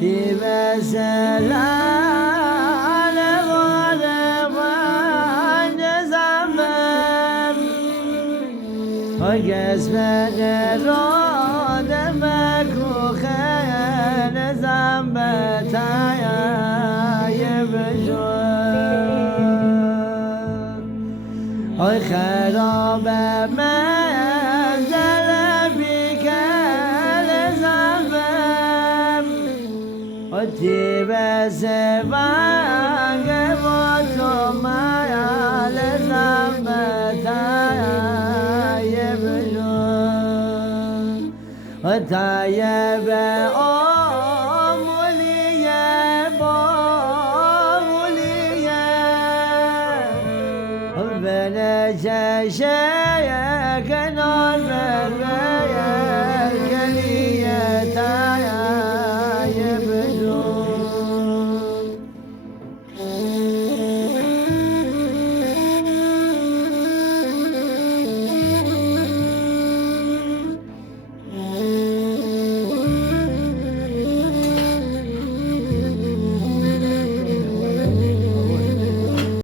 في مسألة قسمت راد مکروخه زنبت یبشون ای خراب منزل بیکل زنبم ای تیب سفنگ با تو میال زنبت طيب